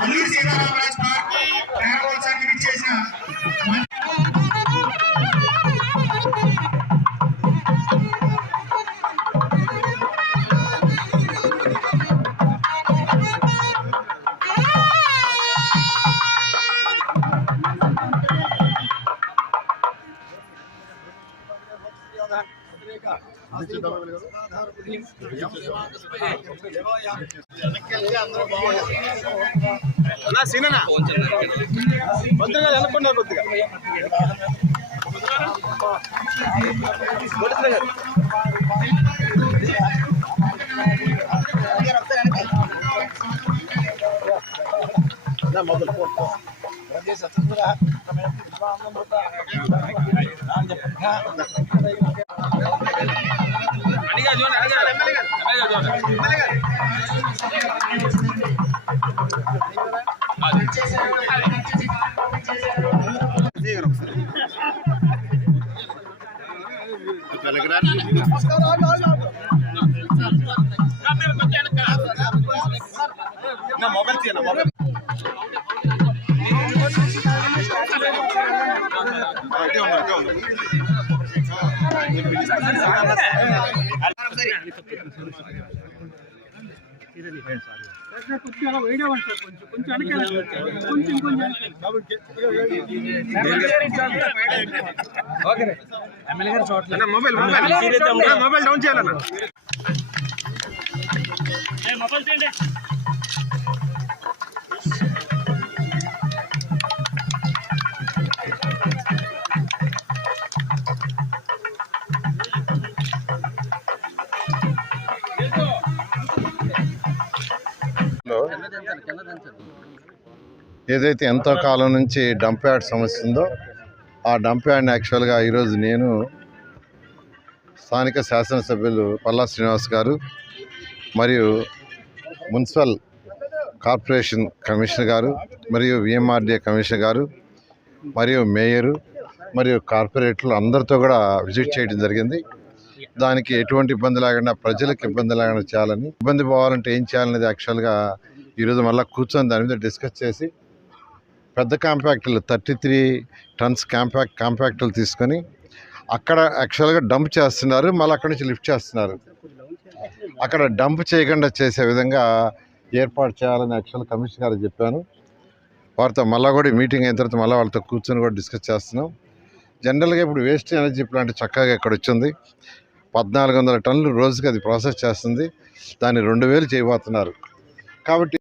Alluri Sitaramaraju park ప్రారంభోత్సవానికి విచ్చేసిన సీననా కొద్దిగా అనుకున్నా కొద్దిగా మొదలు మొబైల్ తీయనా మొబైల్ మొబైల్ డౌన్ చేయాలన్నా మొబైల్ తీయండి. ఏదైతే ఎంతో కాలం నుంచి డంప్ యార్డ్ సమస్య ఉందో ఆ డంప్ యార్డ్ని యాక్చువల్గా ఈరోజు నేను స్థానిక శాసనసభ్యులు పల్లా శ్రీనివాస్ గారు మరియు మున్సిపల్ కార్పొరేషన్ కమిషనర్ గారు మరియు విఎంఆర్డీఏ కమిషనర్ గారు మరియు మేయరు మరియు కార్పొరేటర్లు అందరితో కూడా విజిట్ చేయడం జరిగింది. దానికి ఎటువంటి ఇబ్బంది లేకుండా ప్రజలకు ఇబ్బంది లేకుండా చేయాలని, ఇబ్బంది పోవాలంటే ఏం చేయాలనేది యాక్చువల్గా ఈరోజు మళ్ళీ కూర్చొని దాని మీద డిస్కస్ చేసి పెద్ద కాంపాక్టులు 33 టన్స్ కాంపాక్టులు తీసుకొని అక్కడ యాక్చువల్గా డంప్ చేస్తున్నారు, మళ్ళీ అక్కడి నుంచి లిఫ్ట్ చేస్తున్నారు. అక్కడ డంప్ చేయకుండా చేసే విధంగా ఏర్పాటు చేయాలని యాక్చువల్ కమిషనర్ గారికి చెప్పాను. వారితో మళ్ళీ కూడా మీటింగ్ అయిన తర్వాత మళ్ళీ వాళ్ళతో కూర్చొని కూడా డిస్కస్ చేస్తున్నాం. జనరల్గా ఇప్పుడు వేస్ట్ ఎనర్జీ ప్లాంట్ చక్కగా ఇక్కడ వచ్చింది, 1400 టన్నులు రోజుకి అది ప్రాసెస్ చేస్తుంది. దాన్ని 2000 చేయబోతున్నారు. కాబట్టి